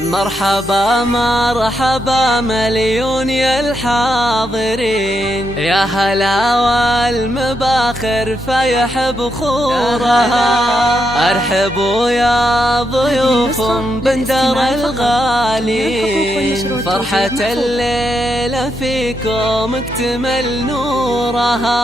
مرحبا مرحبا مليون يا الحاضرين، يا هلا والمباخر فيح بخورها. ارحبوا يا ضيوف بندر الغالين، فرحة الليلة فيكم اكتمل نورها.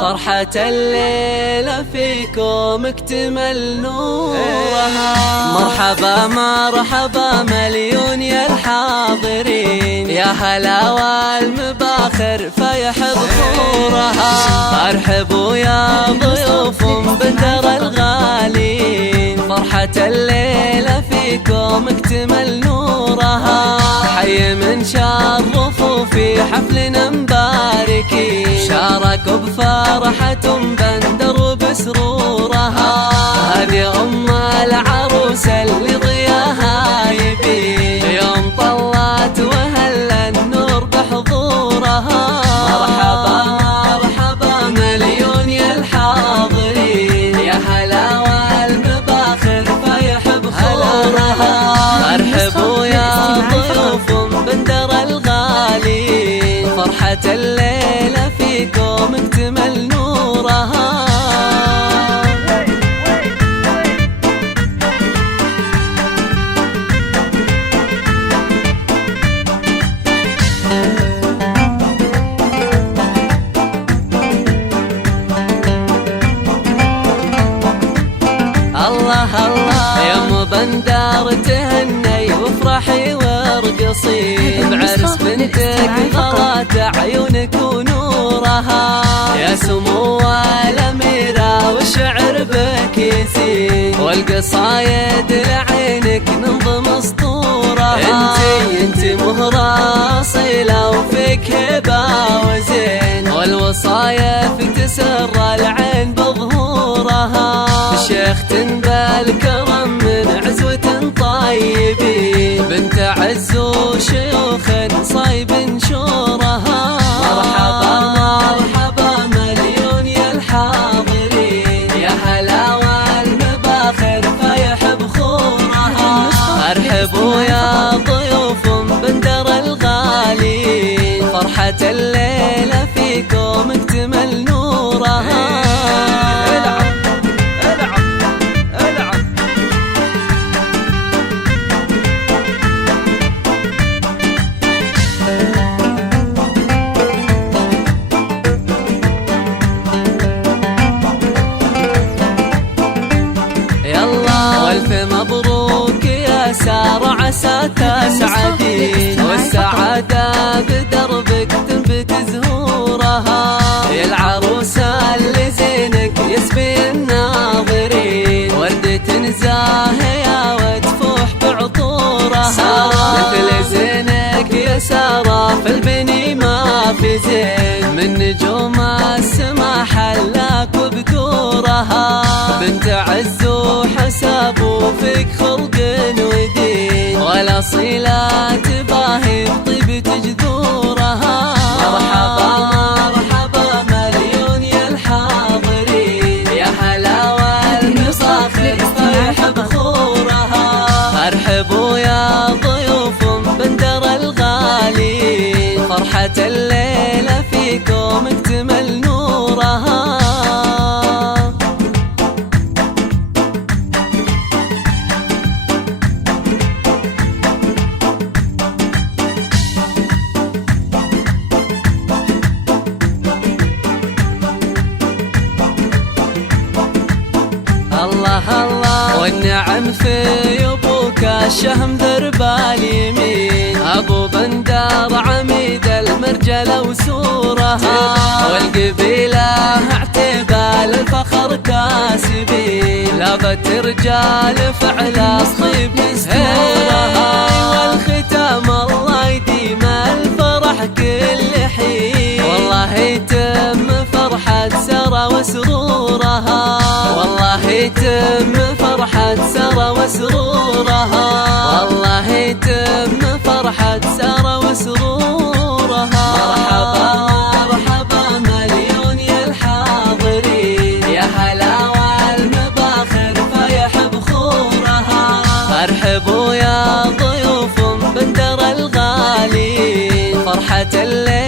فرحة الليلة فيكم اكتمل نورها. مرحبا مرحبا مليون يا الحاضرين، يا هلا والمباخر فيح بخورها. ارحبوا يا ضيوف بندر الغالين، فرحة الليلة فيكم اكتمل نورها. حي من شرفوا في حفلنا مباركين، شاركوا بفرحة بندر بسرورها. هذه أم العروسة اللي ضياها يبين، يوم طلت وهلا النور بحضورها. مرحبا مرحبا مليون يا الحاضرين، يا هلا والمباخر فيح بخورها. ارحبوا يا ضيوف بندر الغالين، فرحة الليلة فيكم اكتمل نورها. الله الله يا ام بندر تهني وافرحي وارقصي، بعرس بنتك غلات عيونك ونورها. يا سمو الاميره والشعر بك يزين، والقصايد لعينك ننظم اسطورها. انتي مهره اصيله وفيك هبه وزين، والوصايف تسر العين بظهورها. شيخ بالكرم من عزوة طيبين، بنت عز وشيوخ صايب شورها. مرحبا مرحبا مليون يا الحاضرين، يا هلا والمباخر فيح بخورها. ارحبوا يا ضيوف بندر الغالين، فرحة الليلة فيكم اكتمل نورها. والف مبروك يا سارة عسى تسعدين، والسعادة بدربك تنبت زهورها. يا العروسة اللي زينك يسبي الناظرين، وردة زاهية وتفوح بعطورها. مثل زينك يا سارة في البني ما في زين، من نجوم السما حلاك وبدورها. بنت عز وحساب وفيك خلق ودين، ولا صلة تباهي بطيبة جذورها. مرحبا مرحبا مليون يا الحاضرين، يا هلا والمباخر فيح بخورها. ارحبوا يا ضيوف بندر الغالين، فرحة الليلة فيكم اكتمل نورها. الله الله والنعم في ابوك الشهم درب اليمين، ابو بندر عميد المرجله وسورها. والقبيله اعتبال الفخر كاسبين، لابت رجال فعل صخيب يستورها. والختام الله يديم الفرح كل حين، والله يتم فرحة سارة وسرورها. والله يتم فرحة سارة وسرورها. والله يتم فرحة سارة وسرورها. مرحبا مرحبا مليون يا الحاضرين، يا هلا والمباخر فيح بخورها. ارحبوا يا ضيوف طلعت الليل